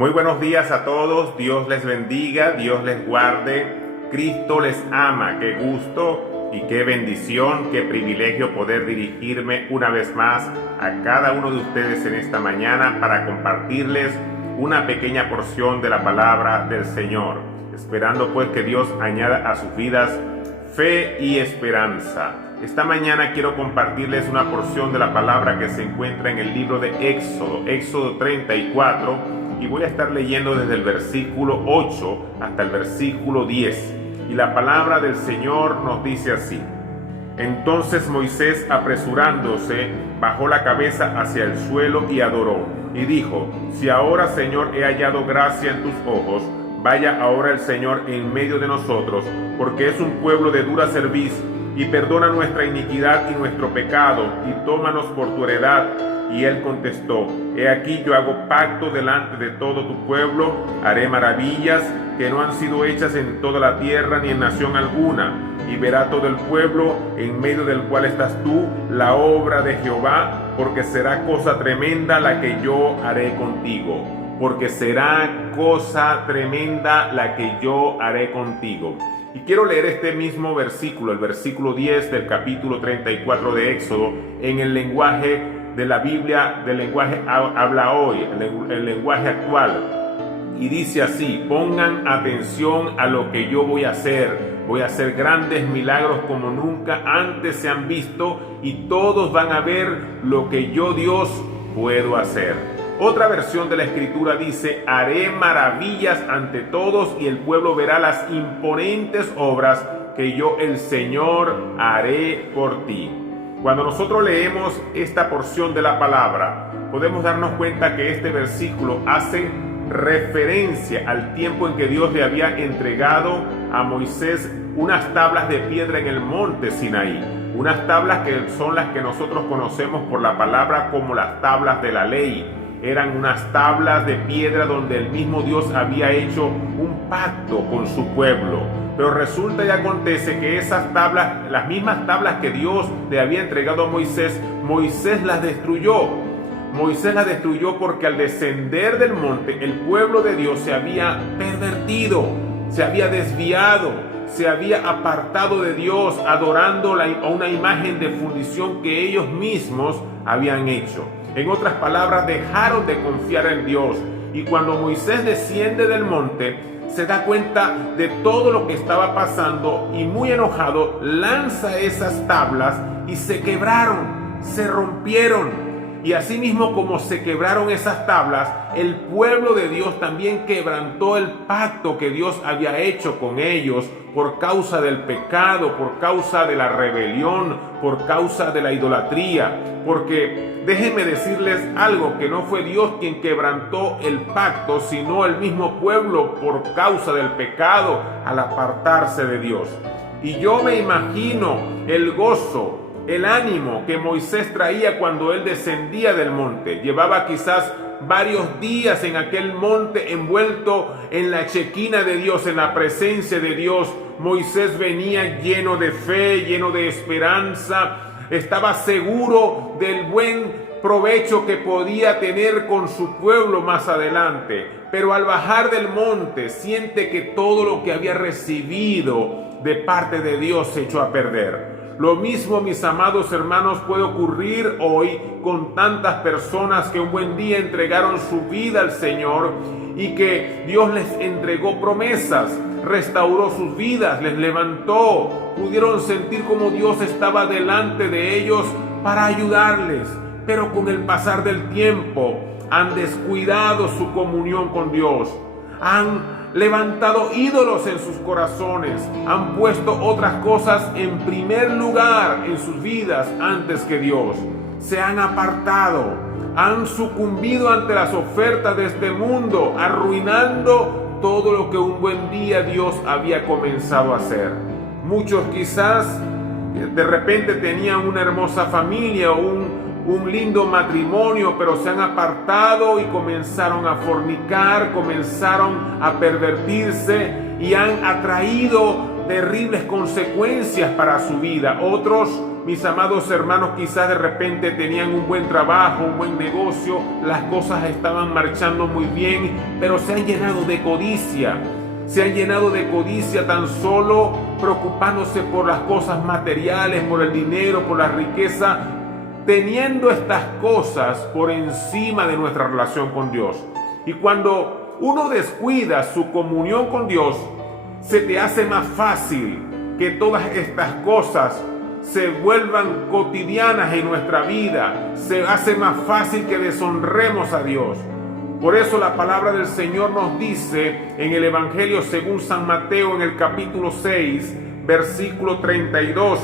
Muy buenos días a todos, Dios les bendiga, Dios les guarde, Cristo les ama. Qué gusto y qué bendición, qué privilegio poder dirigirme una vez más a cada uno de ustedes en esta mañana para compartirles una pequeña porción de la palabra del Señor, esperando pues que Dios añada a sus vidas fe y esperanza. Esta mañana quiero compartirles una porción de la palabra que se encuentra en el libro de Éxodo 34, y voy a estar leyendo desde el versículo 8 hasta el versículo 10. Y la palabra del Señor nos dice así: Entonces Moisés, apresurándose, bajó la cabeza hacia el suelo y adoró, y dijo: Si ahora, Señor, he hallado gracia en tus ojos, vaya ahora el Señor en medio de nosotros, porque es un pueblo de dura cerviz, y perdona nuestra iniquidad y nuestro pecado, y tómanos por tu heredad. Y él contestó: He aquí, yo hago pacto delante de todo tu pueblo, haré maravillas que no han sido hechas en toda la tierra ni en nación alguna, y verá todo el pueblo en medio del cual estás tú la obra de Jehová, porque será cosa tremenda la que yo haré contigo. Porque será cosa tremenda la que yo haré contigo. Y quiero leer este mismo versículo, el versículo 10 del capítulo 34 de Éxodo, en el lenguaje de la Biblia, del lenguaje habla hoy, el lenguaje actual. Y dice así: pongan atención a lo que yo voy a hacer. Voy a hacer grandes milagros como nunca antes se han visto, y todos van a ver lo que yo, Dios, puedo hacer. Otra versión de la escritura dice: haré maravillas ante todos, y el pueblo verá las imponentes obras que yo, el Señor, haré por ti. Cuando nosotros leemos esta porción de la palabra, podemos darnos cuenta que este versículo hace referencia al tiempo en que Dios le había entregado a Moisés unas tablas de piedra en el monte Sinaí. Unas tablas que son las que nosotros conocemos por la palabra como las tablas de la ley. Eran unas tablas de piedra donde el mismo Dios había hecho un pacto con su pueblo. Pero resulta y acontece que esas tablas, las mismas tablas que Dios le había entregado a Moisés, Moisés las destruyó. Moisés las destruyó porque al descender del monte, el pueblo de Dios se había pervertido, se había desviado, se había apartado de Dios, adorando a una imagen de fundición que ellos mismos habían hecho. En otras palabras, dejaron de confiar en Dios. Y cuando Moisés desciende del monte, se da cuenta de todo lo que estaba pasando y muy enojado lanza esas tablas y se quebraron, se rompieron. Y así mismo como se quebraron esas tablas, el pueblo de Dios también quebrantó el pacto que Dios había hecho con ellos por causa del pecado, por causa de la rebelión, por causa de la idolatría. Porque déjenme decirles algo, que no fue Dios quien quebrantó el pacto, sino el mismo pueblo por causa del pecado al apartarse de Dios. Y yo me imagino el gozo, el ánimo que Moisés traía cuando él descendía del monte. Llevaba quizás varios días en aquel monte envuelto en la chequina de Dios, en la presencia de Dios. Moisés venía lleno de fe, lleno de esperanza. Estaba seguro del buen provecho que podía tener con su pueblo más adelante. Pero al bajar del monte siente que todo lo que había recibido de parte de Dios se echó a perder. Lo mismo, mis amados hermanos, puede ocurrir hoy con tantas personas que un buen día entregaron su vida al Señor y que Dios les entregó promesas, restauró sus vidas, les levantó, pudieron sentir como Dios estaba delante de ellos para ayudarles, pero con el pasar del tiempo han descuidado su comunión con Dios, han levantado ídolos en sus corazones, han puesto otras cosas en primer lugar en sus vidas antes que Dios. Se han apartado, han sucumbido ante las ofertas de este mundo, arruinando todo lo que un buen día Dios había comenzado a hacer. Muchos quizás de repente tenían una hermosa familia o un lindo matrimonio, pero se han apartado y comenzaron a fornicar, comenzaron a pervertirse y han atraído terribles consecuencias para su vida. Otros, mis amados hermanos, quizás de repente tenían un buen trabajo, un buen negocio, las cosas estaban marchando muy bien, pero se han llenado de codicia. Se han llenado de codicia tan solo preocupándose por las cosas materiales, por el dinero, por la riqueza, teniendo estas cosas por encima de nuestra relación con Dios. Y cuando uno descuida su comunión con Dios, se te hace más fácil que todas estas cosas se vuelvan cotidianas en nuestra vida. Se hace más fácil que deshonremos a Dios. Por eso la palabra del Señor nos dice en el Evangelio según San Mateo, en el capítulo 6, versículo 32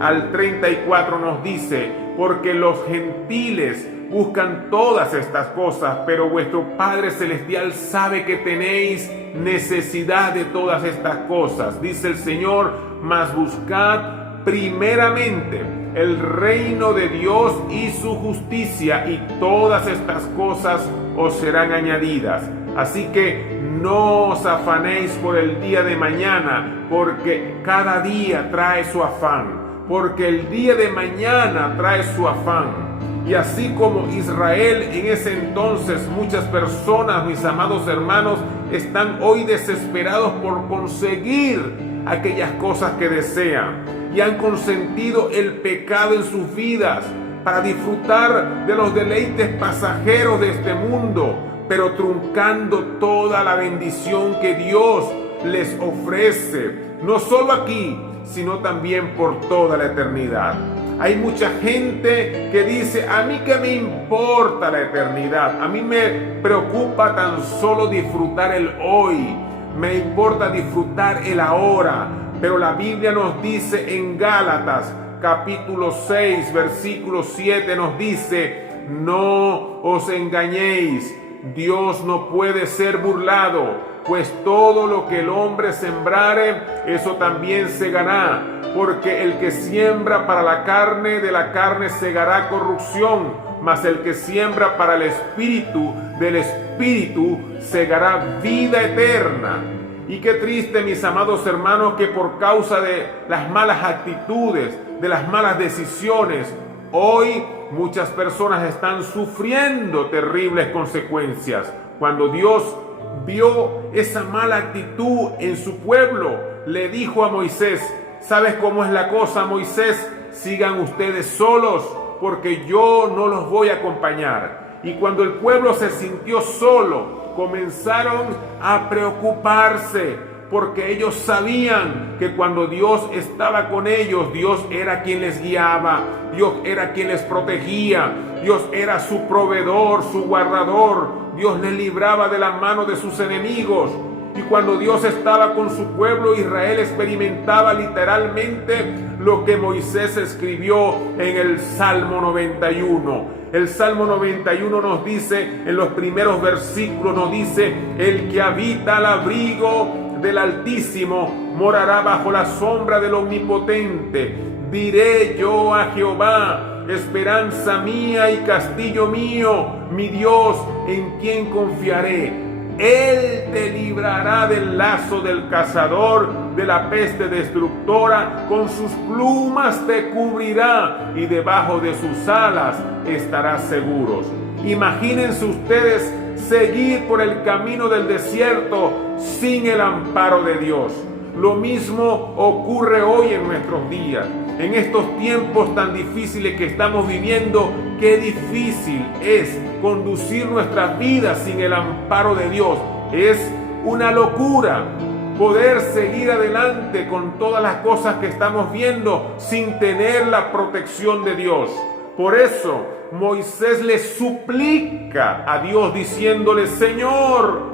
al 34, nos dice: porque los gentiles buscan todas estas cosas, pero vuestro Padre Celestial sabe que tenéis necesidad de todas estas cosas. Dice el Señor: mas buscad primeramente el reino de Dios y su justicia, y todas estas cosas os serán añadidas. Así que no os afanéis por el día de mañana, porque cada día trae su afán. Porque el día de mañana trae su afán. Y así como Israel en ese entonces, muchas personas, mis amados hermanos, están hoy desesperados por conseguir aquellas cosas que desean, y han consentido el pecado en sus vidas para disfrutar de los deleites pasajeros de este mundo, pero truncando toda la bendición que Dios les ofrece, no solo aquí, sino también por toda la eternidad. Hay mucha gente que dice: a mí qué me importa la eternidad, a mí me preocupa tan solo disfrutar el hoy, me importa disfrutar el ahora. Pero la Biblia nos dice en Gálatas capítulo 6 versículo 7, nos dice: no os engañéis, Dios no puede ser burlado, pues todo lo que el hombre sembrare, eso también segará. Porque el que siembra para la carne, de la carne segará corrupción, mas el que siembra para el Espíritu, del Espíritu segará vida eterna. Y qué triste, mis amados hermanos, que por causa de las malas actitudes, de las malas decisiones, hoy muchas personas están sufriendo terribles consecuencias. Cuando Dios vio esa mala actitud en su pueblo, le dijo a Moisés: ¿sabes cómo es la cosa, Moisés? Sigan ustedes solos, porque yo no los voy a acompañar. Y cuando el pueblo se sintió solo, comenzaron a preocuparse, porque ellos sabían que cuando Dios estaba con ellos, Dios era quien les guiaba, Dios era quien les protegía, Dios era su proveedor, su guardador, Dios les libraba de la mano de sus enemigos. Y cuando Dios estaba con su pueblo, Israel experimentaba literalmente lo que Moisés escribió en el Salmo 91. El Salmo 91 nos dice, en los primeros versículos nos dice: el que habita al abrigo del Altísimo morará bajo la sombra del Omnipotente. Diré yo a Jehová: esperanza mía y castillo mío, mi Dios, en quien confiaré. Él te librará del lazo del cazador, de la peste destructora, con sus plumas te cubrirá y debajo de sus alas estarás seguros. Imagínense ustedes seguir por el camino del desierto sin el amparo de Dios. Lo mismo ocurre hoy en nuestros días. En estos tiempos tan difíciles que estamos viviendo, qué difícil es conducir nuestras vidas sin el amparo de Dios. Es una locura poder seguir adelante con todas las cosas que estamos viendo sin tener la protección de Dios. Por eso Moisés le suplica a Dios diciéndole: Señor,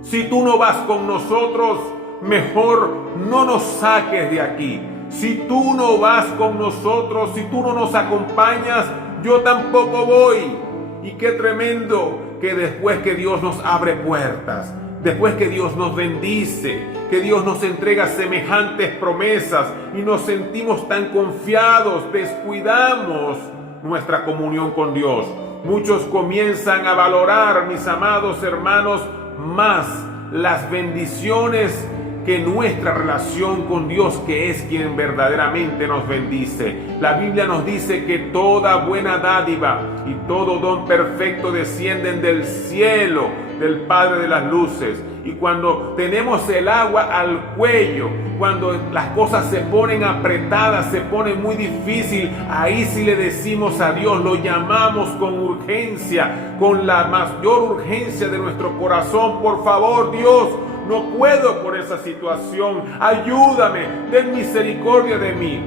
si tú no vas con nosotros, mejor no nos saques de aquí. Si tú no vas con nosotros, si tú no nos acompañas, yo tampoco voy. Y qué tremendo que después que Dios nos abre puertas, después que Dios nos bendice, que Dios nos entrega semejantes promesas y nos sentimos tan confiados, descuidamos nuestra comunión con Dios. Muchos comienzan a valorar, mis amados hermanos, más las bendiciones que nuestra relación con Dios, que es quien verdaderamente nos bendice. La Biblia nos dice que toda buena dádiva y todo don perfecto descienden del cielo, del Padre de las luces. Y cuando tenemos el agua al cuello, cuando las cosas se ponen apretadas, se pone muy difícil, ahí sí le decimos a Dios, lo llamamos con urgencia, con la mayor urgencia de nuestro corazón. Por favor, Dios, no puedo por esa situación, ayúdame, ten misericordia de mí.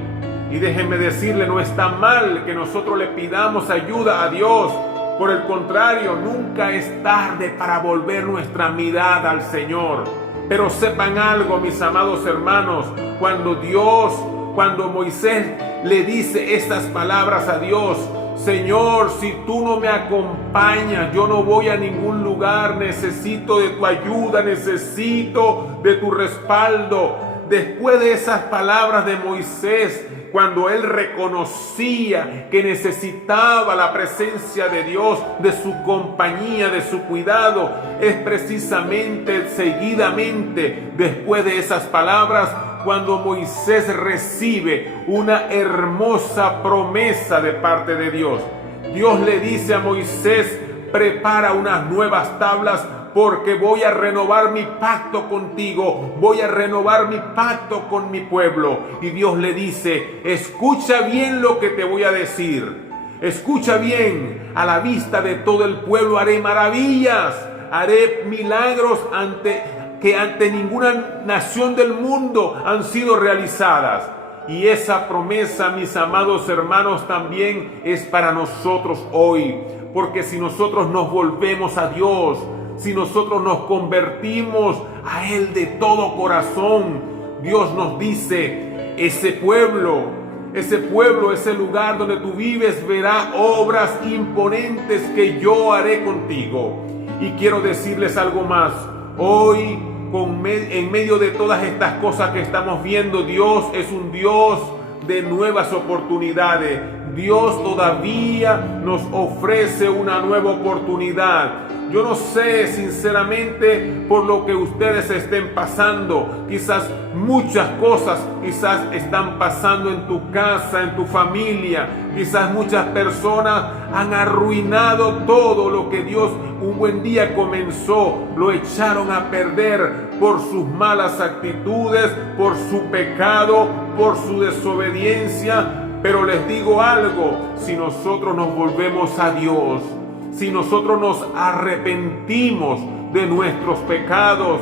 Y déjenme decirle, no está mal que nosotros le pidamos ayuda a Dios. Por el contrario, nunca es tarde para volver nuestra mirada al Señor. Pero sepan algo, mis amados hermanos, cuando Moisés le dice estas palabras a Dios, Señor, si tú no me acompañas, yo no voy a ningún lugar, necesito de tu ayuda, necesito de tu respaldo. Después de esas palabras de Moisés, cuando él reconocía que necesitaba la presencia de Dios, de su compañía, de su cuidado, es precisamente seguidamente después de esas palabras cuando Moisés recibe una hermosa promesa de parte de Dios. Dios le dice a Moisés, prepara unas nuevas tablas porque voy a renovar mi pacto contigo, voy a renovar mi pacto con mi pueblo. Y Dios le dice, escucha bien lo que te voy a decir, escucha bien, a la vista de todo el pueblo haré maravillas, haré milagros que ante ninguna nación del mundo han sido realizadas. Y esa promesa, mis amados hermanos, también es para nosotros hoy, porque si nosotros nos volvemos a Dios, si nosotros nos convertimos a Él de todo corazón, Dios nos dice, ese pueblo, ese lugar donde tú vives verá obras imponentes que yo haré contigo. Y quiero decirles algo más. Hoy, en medio de todas estas cosas que estamos viendo, Dios es un Dios de nuevas oportunidades. Dios todavía nos ofrece una nueva oportunidad. Yo no sé sinceramente por lo que ustedes estén pasando. Quizás muchas cosas están pasando en tu casa, en tu familia. Quizás muchas personas han arruinado todo lo que Dios un buen día comenzó. Lo echaron a perder por sus malas actitudes, por su pecado, por su desobediencia. Pero les digo algo, si nosotros nos volvemos a Dios, si nosotros nos arrepentimos de nuestros pecados,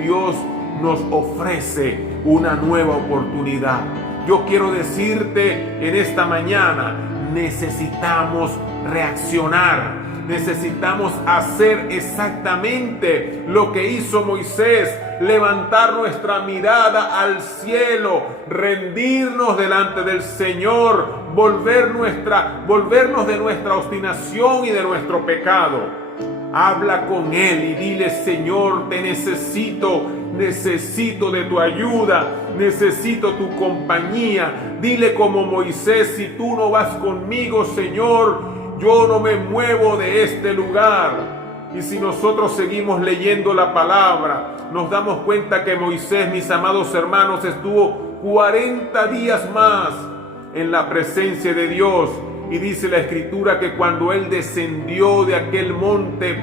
Dios nos ofrece una nueva oportunidad. Yo quiero decirte en esta mañana, necesitamos reaccionar. Necesitamos hacer exactamente lo que hizo Moisés, levantar nuestra mirada al cielo, rendirnos delante del Señor, volvernos de nuestra obstinación y de nuestro pecado. Habla con Él y dile, Señor, te necesito de tu ayuda, necesito tu compañía. Dile como Moisés, si tú no vas conmigo, Señor, yo no me muevo de este lugar. Y si nosotros seguimos leyendo la palabra, nos damos cuenta que Moisés, mis amados hermanos, estuvo 40 días más en la presencia de Dios. Y dice la Escritura que cuando él descendió de aquel monte,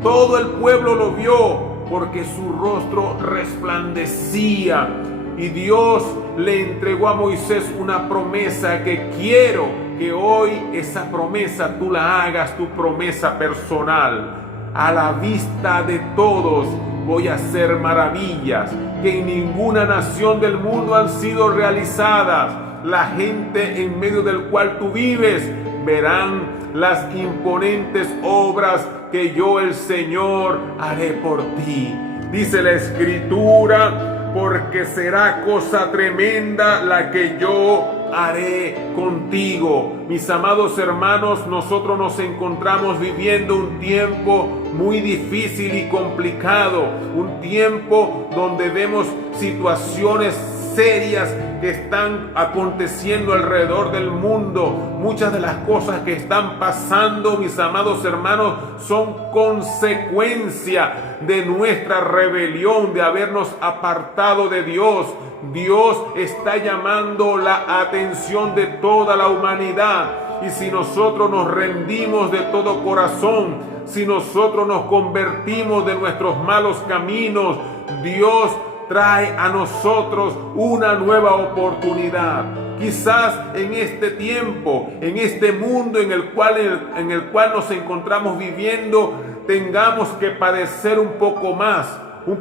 todo el pueblo lo vio, porque su rostro resplandecía. Y Dios le entregó a Moisés una promesa que quiero que hoy esa promesa tú la hagas tu promesa personal. A la vista de todos voy a hacer maravillas que en ninguna nación del mundo han sido realizadas. La gente en medio del cual tú vives verán las imponentes obras que yo, el Señor, haré por ti. Dice la Escritura, porque será cosa tremenda la que yo haré contigo. Mis amados hermanos, nosotros nos encontramos viviendo un tiempo muy difícil y complicado, un tiempo donde vemos situaciones serias que están aconteciendo alrededor del mundo, muchas de las cosas que están pasando, mis amados hermanos, son consecuencia de nuestra rebelión, de habernos apartado de Dios. Dios está llamando la atención de toda la humanidad. Y si nosotros nos rendimos de todo corazón, si nosotros nos convertimos de nuestros malos caminos, Dios trae a nosotros una nueva oportunidad. Quizás en este tiempo, en este mundo en el cual nos encontramos viviendo, tengamos que padecer un poco más,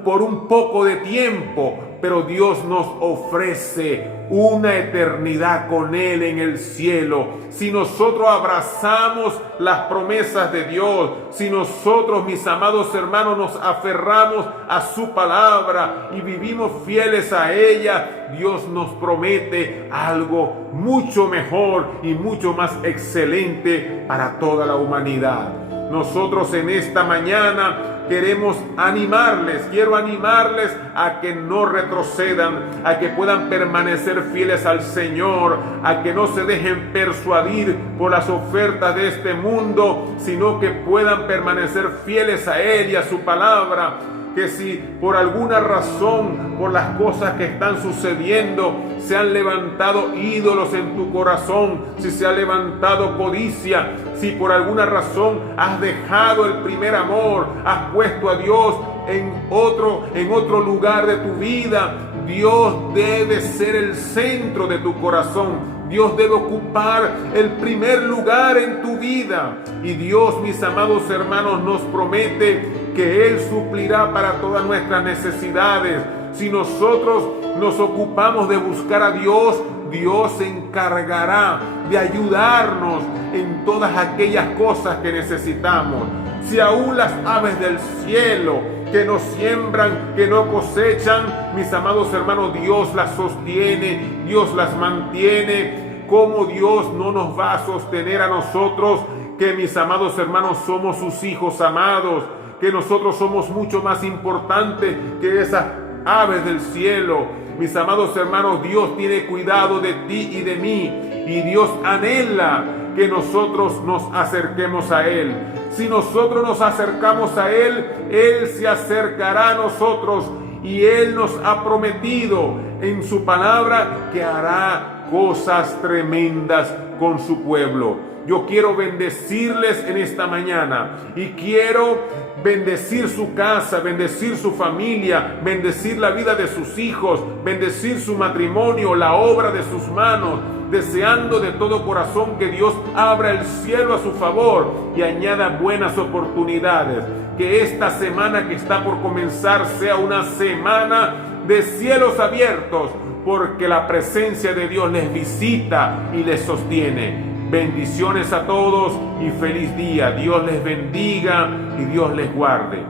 por un poco de tiempo, pero Dios nos ofrece una eternidad con Él en el cielo. Si nosotros abrazamos las promesas de Dios, si nosotros, mis amados hermanos, nos aferramos a su palabra y vivimos fieles a ella, Dios nos promete algo mucho mejor y mucho más excelente para toda la humanidad. Nosotros en esta mañana quiero animarles a que no retrocedan, a que puedan permanecer fieles al Señor, a que no se dejen persuadir por las ofertas de este mundo, sino que puedan permanecer fieles a Él y a su palabra. Que si por alguna razón, por las cosas que están sucediendo, se han levantado ídolos en tu corazón, si se ha levantado codicia, si por alguna razón has dejado el primer amor, has puesto a Dios en otro lugar de tu vida, Dios debe ser el centro de tu corazón. Dios debe ocupar el primer lugar en tu vida. Y Dios, mis amados hermanos, nos promete que Él suplirá para todas nuestras necesidades. Si nosotros nos ocupamos de buscar a Dios, Dios se encargará de ayudarnos en todas aquellas cosas que necesitamos. Si aún las aves del cielo, que no siembran, que no cosechan, mis amados hermanos, Dios las sostiene, Dios las mantiene. ¿Cómo Dios no nos va a sostener a nosotros, que, mis amados hermanos, somos sus hijos amados, que nosotros somos mucho más importantes que esas aves del cielo? Mis amados hermanos, Dios tiene cuidado de ti y de mí, y Dios anhela que nosotros nos acerquemos a Él. Si nosotros nos acercamos a Él, Él se acercará a nosotros, y Él nos ha prometido en su palabra que hará cosas tremendas con su pueblo. Yo quiero bendecirles en esta mañana, y quiero bendecir su casa, bendecir su familia, bendecir la vida de sus hijos, bendecir su matrimonio, la obra de sus manos, deseando de todo corazón que Dios abra el cielo a su favor y añada buenas oportunidades. Que esta semana que está por comenzar sea una semana de cielos abiertos, porque la presencia de Dios les visita y les sostiene. Bendiciones a todos y feliz día. Dios les bendiga y Dios les guarde.